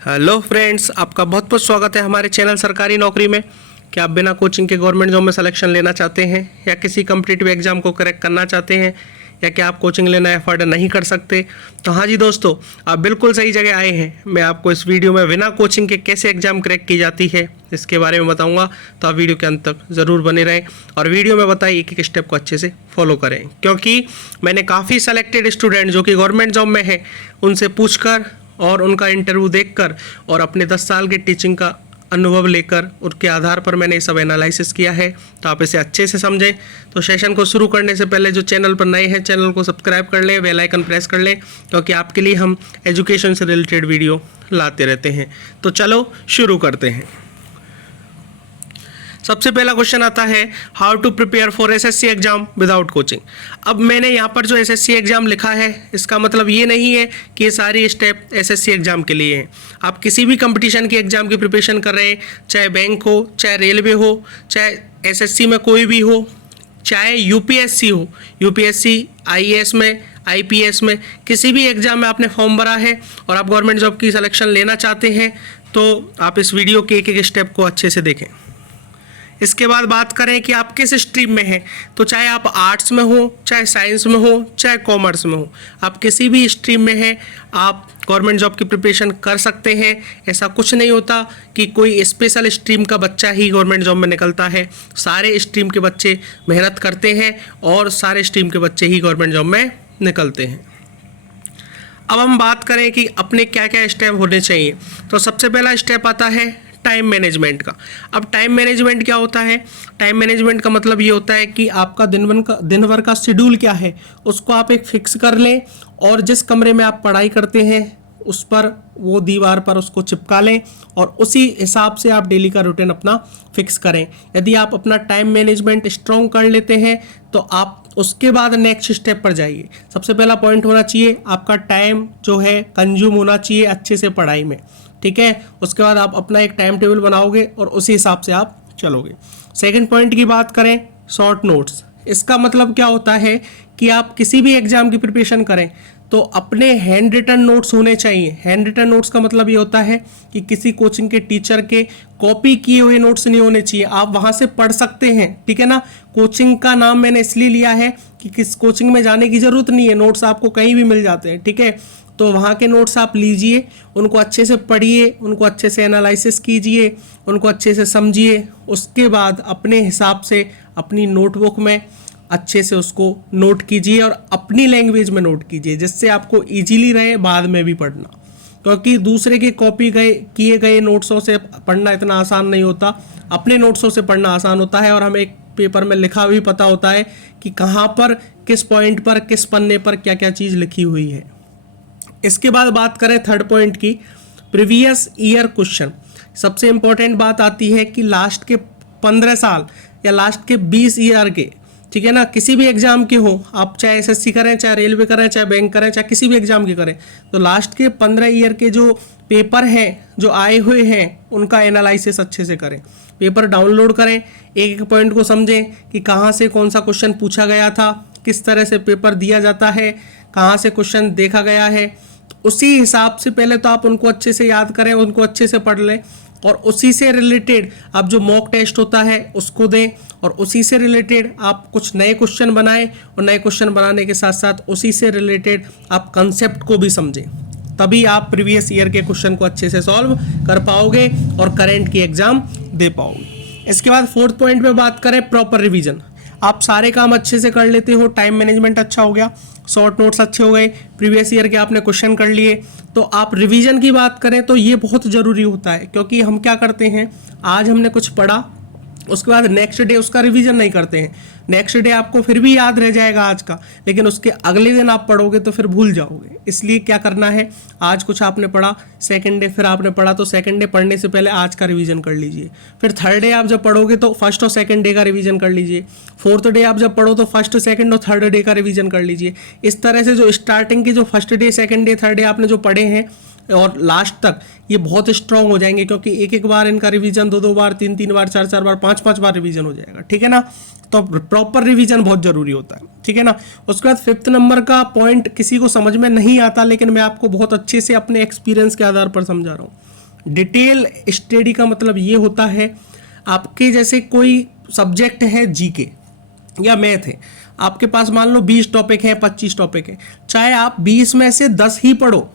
Hello friends, आपका बहुत बहुत स्वागत है हमारे चैनल सरकारी नौकरी में। क्या आप बिना कोचिंग के गवर्नमेंट जॉब में सिलेक्शन लेना चाहते हैं या किसी कम्पिटिटिव एग्जाम को क्रैक करना चाहते हैं या क्या आप कोचिंग लेना अफोर्ड नहीं कर सकते? तो हाँ जी दोस्तों, आप बिल्कुल सही जगह आए हैं। मैं आपको इस वीडियो में बिना कोचिंग के कैसे एग्जाम क्रैक की जाती है इसके बारे में बताऊंगा। तो आप वीडियो के अंत तक ज़रूर बने रहें और वीडियो में बताइए एक एक स्टेप को अच्छे से फॉलो करें, क्योंकि मैंने काफ़ी सेलेक्टेड स्टूडेंट जो कि गवर्नमेंट जॉब में है उनसे पूछकर और उनका इंटरव्यू देखकर और अपने 10 साल के टीचिंग का अनुभव लेकर उसके आधार पर मैंने ये सब एनालिसिस किया है। तो आप इसे अच्छे से समझें। तो सेशन को शुरू करने से पहले जो चैनल पर नए हैं चैनल को सब्सक्राइब कर लें, बेल आइकन प्रेस कर लें, क्योंकि आपके लिए हम एजुकेशन से रिलेटेड वीडियो लाते रहते हैं। तो चलो शुरू करते हैं। सबसे पहला क्वेश्चन आता है, how to prepare for SSC exam without coaching. अब मैंने यहाँ पर जो एसएससी एग्जाम लिखा है इसका मतलब ये नहीं है कि ये सारी स्टेप एसएससी एग्जाम के लिए हैं। आप किसी भी कंपटीशन के एग्जाम की प्रिपरेशन कर रहे हैं, चाहे बैंक हो, चाहे रेलवे हो, चाहे एसएससी में कोई भी हो, चाहे यूपीएससी हो, यूपीएससी आईएएस में, आईपीएस में, किसी भी एग्जाम में आपने फॉर्म भरा है और आप गवर्नमेंट जॉब की सिलेक्शन लेना चाहते हैं तो आप इस वीडियो के एक एक स्टेप को अच्छे से देखें। इसके बाद बात करें कि आप किस स्ट्रीम में हैं, तो चाहे आप आर्ट्स में हो, चाहे साइंस में हो, चाहे कॉमर्स में हो, आप किसी भी स्ट्रीम में हैं आप गवर्नमेंट जॉब की प्रिपरेशन कर सकते हैं। ऐसा कुछ नहीं होता कि कोई स्पेशल स्ट्रीम का बच्चा ही गवर्नमेंट जॉब में निकलता है। सारे स्ट्रीम के बच्चे मेहनत करते हैं और सारे स्ट्रीम के बच्चे ही गवर्नमेंट जॉब में निकलते हैं। अब हम बात करें कि अपने क्या क्या स्टेप होने चाहिए, तो सबसे पहला स्टेप आता है टाइम मैनेजमेंट का। अब टाइम मैनेजमेंट क्या होता है? टाइम मैनेजमेंट का मतलब ये होता है कि आपका दिन भर का शेड्यूल क्या है उसको आप एक फिक्स कर लें और जिस कमरे में आप पढ़ाई करते हैं उस पर वो दीवार पर उसको चिपका लें और उसी हिसाब से आप डेली का रूटीन अपना फिक्स करें। यदि आप अपना टाइम मैनेजमेंट स्ट्रॉन्ग कर लेते हैं तो आप उसके बाद नेक्स्ट स्टेप पर जाइए। सबसे पहला पॉइंट होना चाहिए आपका टाइम जो है कंज्यूम होना चाहिए अच्छे से पढ़ाई में, ठीक है। उसके बाद आप अपना एक टाइम टेबल बनाओगे और उसी हिसाब से आप चलोगे। सेकंड पॉइंट की बात करें, शॉर्ट नोट्स। इसका मतलब क्या होता है कि आप किसी भी एग्जाम की प्रिपरेशन करें तो अपने हैंड रिटन नोट्स होने चाहिए। हैंड रिटन नोट्स का मतलब ये होता है कि किसी कोचिंग के टीचर के कॉपी किए हुए नोट्स नहीं होने चाहिए। आप वहाँ से पढ़ सकते हैं, ठीक है ना। कोचिंग का नाम मैंने इसलिए लिया है कि किस कोचिंग में जाने की ज़रूरत नहीं है, नोट्स आपको कहीं भी मिल जाते हैं, ठीक है। तो वहाँ के नोट्स आप लीजिए, उनको अच्छे से पढ़िए, उनको अच्छे से एनालिसिस कीजिए, उनको अच्छे से समझिए। उसके बाद अपने हिसाब से अपनी नोटबुक में अच्छे से उसको नोट कीजिए और अपनी लैंग्वेज में नोट कीजिए, जिससे आपको इजीली रहे बाद में भी पढ़ना। क्योंकि दूसरे के कॉपी किए गए नोट्सों से पढ़ना इतना आसान नहीं होता, अपने नोट्सों से पढ़ना आसान होता है और हमें एक पेपर में लिखा भी पता होता है कि कहाँ पर, किस पॉइंट पर, किस पन्ने पर क्या क्या चीज़ लिखी हुई है। इसके बाद बात करें थर्ड पॉइंट की, प्रीवियस ईयर क्वेश्चन। सबसे इंपॉर्टेंट बात आती है कि लास्ट के 15 साल या लास्ट के 20 ईयर के, ठीक है ना, किसी भी एग्जाम के हो, आप चाहे एसएससी करें, चाहे रेलवे करें, चाहे बैंक करें, चाहे किसी भी एग्जाम के करें, तो लास्ट के 15 ईयर के जो पेपर हैं जो आए हुए हैं उनका एनालिसिस अच्छे से करें। पेपर डाउनलोड करें, एक एक पॉइंट को समझें कि कहाँ से कौन सा क्वेश्चन पूछा गया था, किस तरह से पेपर दिया जाता है, कहाँ से क्वेश्चन देखा गया है। उसी हिसाब से पहले तो आप उनको अच्छे से याद करें, उनको अच्छे से पढ़ लें और उसी से रिलेटेड आप जो मॉक टेस्ट होता है उसको दें और उसी से रिलेटेड आप कुछ नए क्वेश्चन बनाएं और नए क्वेश्चन बनाने के साथ साथ उसी से रिलेटेड आप कंसेप्ट को भी समझें। तभी आप प्रीवियस ईयर के क्वेश्चन को अच्छे से सॉल्व कर पाओगे और करंट की एग्जाम दे पाओगे। इसके बाद फोर्थ पॉइंट में बात करें प्रॉपर रिवीजन। आप सारे काम अच्छे से कर लेते हो, टाइम मैनेजमेंट अच्छा हो गया, शॉर्ट नोट्स अच्छे हो गए, प्रीवियस ईयर के आपने क्वेश्चन कर लिए, तो आप रिवीजन की बात करें तो ये बहुत ज़रूरी होता है। क्योंकि हम क्या करते हैं, आज हमने कुछ पढ़ा, उसके बाद नेक्स्ट डे उसका रिवीजन नहीं करते हैं। नेक्स्ट डे आपको फिर भी याद रह जाएगा आज का, लेकिन उसके अगले दिन आप पढ़ोगे तो फिर भूल जाओगे। इसलिए क्या करना है, आज कुछ आपने पढ़ा, सेकंड डे फिर आपने पढ़ा, तो सेकंड डे पढ़ने से पहले आज का रिवीजन कर लीजिए। फिर थर्ड डे आप जब पढ़ोगे तो फर्स्ट और सेकंड डे का रिवीजन कर लीजिए। फोर्थ डे आप जब पढ़ो तो फर्स्ट, सेकंड और थर्ड डे का रिवीजन कर लीजिए। इस तरह से जो स्टार्टिंग की जो first day, second day, third day आपने जो पढ़े हैं और लास्ट तक ये बहुत स्ट्रांग हो जाएंगे, क्योंकि एक एक बार इनका रिवीजन, दो दो बार, तीन तीन बार, चार चार बार, पांच पांच बार रिवीजन हो जाएगा, ठीक है ना। तो प्रॉपर रिवीजन बहुत जरूरी होता है, ठीक है ना। उसके बाद 5th नंबर का पॉइंट किसी को समझ में नहीं आता, लेकिन मैं आपको बहुत अच्छे से अपने एक्सपीरियंस के आधार पर समझा रहा हूँ। डिटेल स्टडी का मतलब ये होता है, आपके जैसे कोई सब्जेक्ट है जीके या मैथ है, आपके पास मान लो 20 टॉपिक हैं, 25 टॉपिक हैं, चाहे आप 20 में से 10 ही पढ़ो,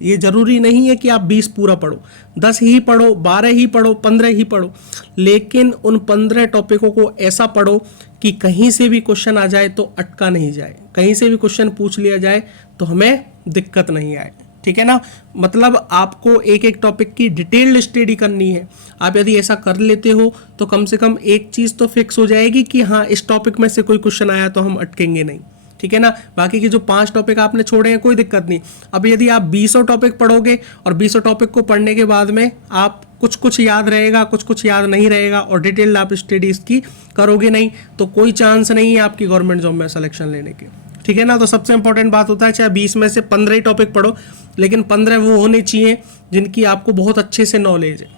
ये जरूरी नहीं है कि आप 20 पूरा पढ़ो, 10 ही पढ़ो, 12 ही पढ़ो, 15 ही पढ़ो, लेकिन उन 15 टॉपिकों को ऐसा पढ़ो कि कहीं से भी क्वेश्चन आ जाए तो अटका नहीं जाए, कहीं से भी क्वेश्चन पूछ लिया जाए तो हमें दिक्कत नहीं आए, ठीक है ना। मतलब आपको एक एक टॉपिक की डिटेल्ड स्टडी करनी है। आप यदि ऐसा कर लेते हो तो कम से कम एक चीज़ तो फिक्स हो जाएगी कि हाँ, इस टॉपिक में से कोई क्वेश्चन आया तो हम अटकेंगे नहीं, ठीक है ना। बाकी के जो 5 टॉपिक आपने छोड़े हैं कोई दिक्कत नहीं। अब यदि आप 20 टॉपिक पढ़ोगे और 20 टॉपिक को पढ़ने के बाद में आप कुछ कुछ याद रहेगा, कुछ कुछ याद नहीं रहेगा और डिटेल्ड आप स्टडी इसकी करोगे नहीं, तो कोई चांस नहीं है आपकी गवर्नमेंट जॉब में सिलेक्शन लेने के, ठीक है ना। तो सबसे इंपॉर्टेंट बात होता है, चाहे 20 में से 15 ही टॉपिक पढ़ो, लेकिन 15 वो होने चाहिए जिनकी आपको बहुत अच्छे से नॉलेज है,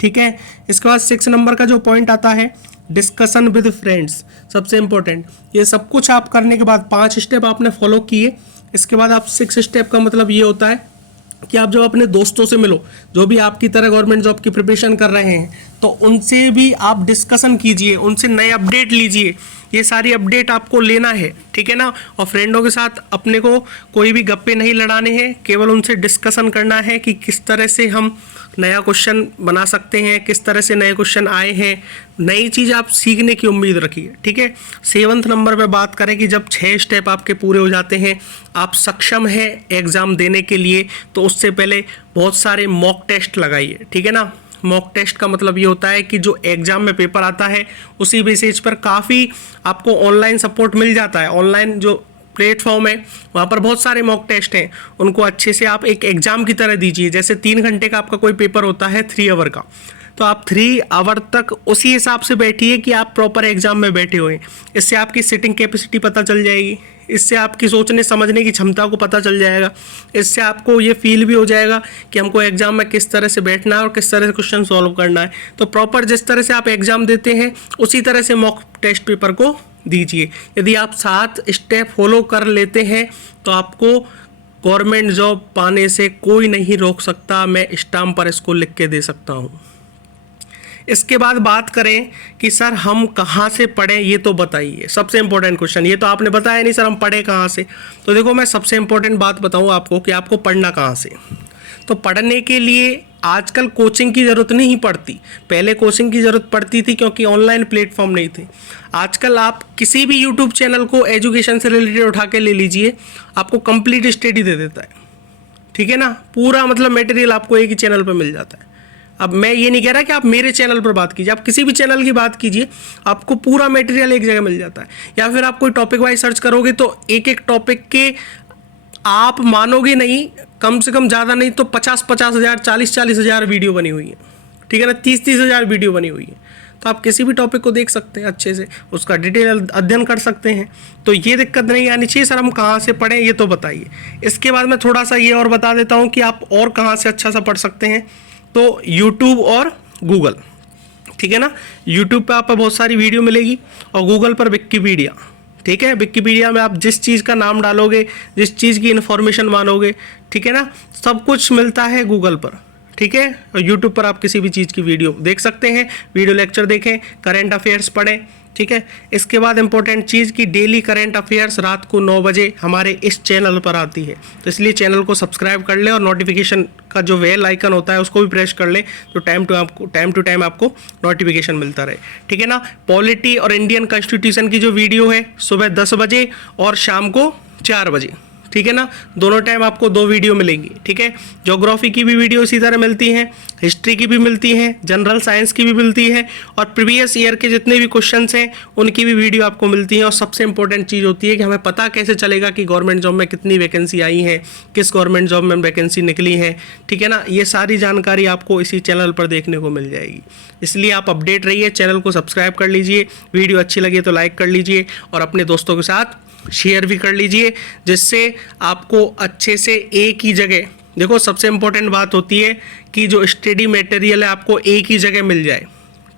ठीक है। इसके बाद 6 नंबर का जो पॉइंट आता है, डिस्कशन विद फ्रेंड्स, सबसे इंपॉर्टेंट। ये सब कुछ आप करने के बाद 5 स्टेप आपने फॉलो किए, इसके बाद आप 6 स्टेप का मतलब ये होता है कि आप जब अपने दोस्तों से मिलो, जो भी आपकी तरह गवर्नमेंट जॉब की प्रिपरेशन कर रहे हैं, तो उनसे भी आप डिस्कशन कीजिए, उनसे नए अपडेट लीजिए, ये सारी अपडेट आपको लेना है, ठीक है ना। और फ्रेंडों के साथ अपने को कोई भी गप्पे नहीं लड़ाने हैं, केवल उनसे डिस्कशन करना है कि किस तरह से हम नया क्वेश्चन बना सकते हैं, किस तरह से नए क्वेश्चन आए हैं, नई चीज़ आप सीखने की उम्मीद रखिए, ठीक है। 7वें नंबर पे बात करें कि जब 6 स्टेप आपके पूरे हो जाते हैं, आप सक्षम हैं एग्ज़ाम देने के लिए, तो उससे पहले बहुत सारे मॉक टेस्ट लगाइए, ठीक है ना। मॉक टेस्ट का मतलब ये होता है कि जो एग्जाम में पेपर आता है उसी बेसिस पर काफ़ी आपको ऑनलाइन सपोर्ट मिल जाता है। ऑनलाइन जो प्लेटफॉर्म है वहाँ पर बहुत सारे मॉक टेस्ट हैं, उनको अच्छे से आप एक एग्जाम की तरह दीजिए। जैसे 3 घंटे का आपका कोई पेपर होता है 3 आवर का, तो आप 3 आवर तक उसी हिसाब से बैठिए कि आप प्रॉपर एग्जाम में बैठे हुए हैं। इससे आपकी सिटिंग कैपेसिटी पता चल जाएगी, इससे आपकी सोचने समझने की क्षमता को पता चल जाएगा, इससे आपको ये फील भी हो जाएगा कि हमको एग्जाम में किस तरह से बैठना है और किस तरह से क्वेश्चन सॉल्व करना है। तो प्रॉपर जिस तरह से आप एग्जाम देते हैं उसी तरह से मॉक टेस्ट पेपर को दीजिए। यदि आप 7 स्टेप फॉलो कर लेते हैं तो आपको गवर्नमेंट जॉब पाने से कोई नहीं रोक सकता, मैं स्टाम्प पर इसको लिख के दे सकता हूँ। इसके बाद बात करें कि सर हम कहाँ से पढ़ें, ये तो बताइए। सबसे इंपॉर्टेंट क्वेश्चन, ये तो आपने बताया नहीं सर हम पढ़ें कहाँ से। तो देखो मैं सबसे इंपॉर्टेंट बात बताऊँ आपको कि आपको पढ़ना कहाँ से। तो पढ़ने के लिए आजकल कोचिंग की ज़रूरत नहीं पड़ती, पहले कोचिंग की ज़रूरत पड़ती थी क्योंकि ऑनलाइन प्लेटफॉर्म नहीं थे। आजकल आप किसी भी यूट्यूब चैनल को एजुकेशन से रिलेटेड उठा के ले लीजिए, आपको कंप्लीट स्टडी दे देता है, ठीक है ना। पूरा मतलब मटेरियल आपको एक ही चैनल पर मिल जाता है। अब मैं ये नहीं कह रहा कि आप मेरे चैनल पर बात कीजिए, आप किसी भी चैनल की बात कीजिए, आपको पूरा मटेरियल एक जगह मिल जाता है। या फिर आप कोई टॉपिक वाइज सर्च करोगे तो एक एक टॉपिक के आप मानोगे नहीं, कम से कम ज़्यादा नहीं तो 50-50 हज़ार, 40-40 हज़ार वीडियो बनी हुई है, ठीक है ना। 30-30 हज़ार वीडियो बनी हुई है, तो आप किसी भी टॉपिक को देख सकते हैं, अच्छे से उसका डिटेल अध्ययन कर सकते हैं। तो ये दिक्कत नहीं आनी चाहिए सर हम कहाँ से पढ़ें, ये तो बताइए। इसके बाद मैं थोड़ा सा ये और बता देता हूँ कि आप और कहाँ से अच्छा सा पढ़ सकते हैं। तो यूट्यूब और गूगल, ठीक है ना। यूट्यूब पे आपको बहुत सारी वीडियो मिलेगी और गूगल पर विकिपीडिया, ठीक है। विकिपीडिया में आप जिस चीज़ का नाम डालोगे, जिस चीज़ की इन्फॉर्मेशन मानोगे, ठीक है ना, सब कुछ मिलता है गूगल पर, ठीक है। और यूट्यूब पर आप किसी भी चीज़ की वीडियो देख सकते हैं, वीडियो लेक्चर देखें, करंट अफेयर्स पढ़ें, ठीक है। इसके बाद इंपॉर्टेंट चीज़ की डेली करंट अफेयर्स रात को 9 बजे हमारे इस चैनल पर आती है, तो इसलिए चैनल को सब्सक्राइब कर लें और नोटिफिकेशन का जो बेल आइकन होता है उसको भी प्रेस कर लें, तो टाइम टू टाइम आपको नोटिफिकेशन मिलता रहे, ठीक है ना। पॉलिटी और इंडियन कॉन्स्टिट्यूशन की जो वीडियो है सुबह 10 बजे और शाम को 4 बजे, ठीक है ना। दोनों टाइम आपको 2 वीडियो मिलेंगी, ठीक है। ज्योग्राफी की भी वीडियो इसी तरह मिलती हैं, हिस्ट्री की भी मिलती हैं, जनरल साइंस की भी मिलती है और प्रीवियस ईयर के जितने भी क्वेश्चंस हैं उनकी भी वीडियो आपको मिलती हैं। और सबसे इंपॉर्टेंट चीज़ होती है कि हमें पता कैसे चलेगा कि गवर्नमेंट जॉब में कितनी वैकेंसी आई है, किस गवर्नमेंट जॉब में वैकेंसी निकली है, ठीक है ना। ये सारी जानकारी आपको इसी चैनल पर देखने को मिल जाएगी, इसलिए आप अपडेट रहिए। चैनल को सब्सक्राइब कर लीजिए, वीडियो अच्छी लगी तो लाइक कर लीजिए और अपने दोस्तों के साथ शेयर भी कर लीजिए, जिससे आपको अच्छे से एक ही जगह देखो सबसे इम्पोर्टेंट बात होती है कि जो स्टडी मटेरियल है आपको एक ही जगह मिल जाए,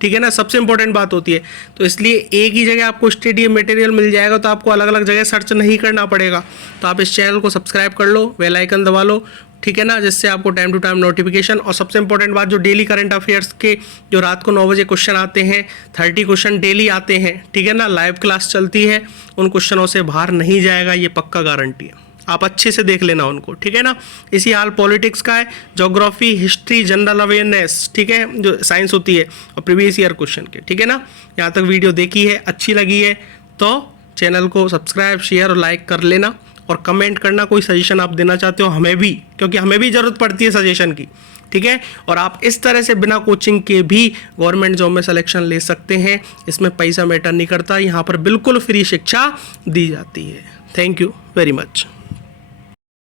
ठीक है ना, सबसे इंपॉर्टेंट बात होती है। तो इसलिए एक ही जगह आपको स्टडी मटेरियल मिल जाएगा, तो आपको अलग अलग जगह सर्च नहीं करना पड़ेगा। तो आप इस चैनल को सब्सक्राइब कर लो, बेल आइकन दबा लो, ठीक है ना, जिससे आपको टाइम टू टाइम नोटिफिकेशन, और सबसे इंपॉर्टेंट बात जो डेली करंट अफेयर्स के जो रात को 9 बजे क्वेश्चन आते हैं, 30 क्वेश्चन डेली आते हैं, ठीक है ना, लाइव क्लास चलती है, उन क्वेश्चनों से बाहर नहीं जाएगा, ये पक्का गारंटी है। आप अच्छे से देख लेना उनको, ठीक है ना। इसी हाल पॉलिटिक्स का है, ज्योग्राफी, हिस्ट्री, जनरल अवेयरनेस, ठीक है, जो साइंस होती है, और प्रीवियस ईयर क्वेश्चन के, ठीक है ना। यहाँ तक वीडियो देखी है, अच्छी लगी है तो चैनल को सब्सक्राइब, शेयर और लाइक कर लेना, और कमेंट करना कोई सजेशन आप देना चाहते हो हमें भी, क्योंकि हमें भी ज़रूरत पड़ती है सजेशन की, ठीक है। और आप इस तरह से बिना कोचिंग के भी गवर्नमेंट जॉब में सिलेक्शन ले सकते हैं, इसमें पैसा मैटर नहीं करता, यहाँ पर बिल्कुल फ्री शिक्षा दी जाती है। Thank you very much.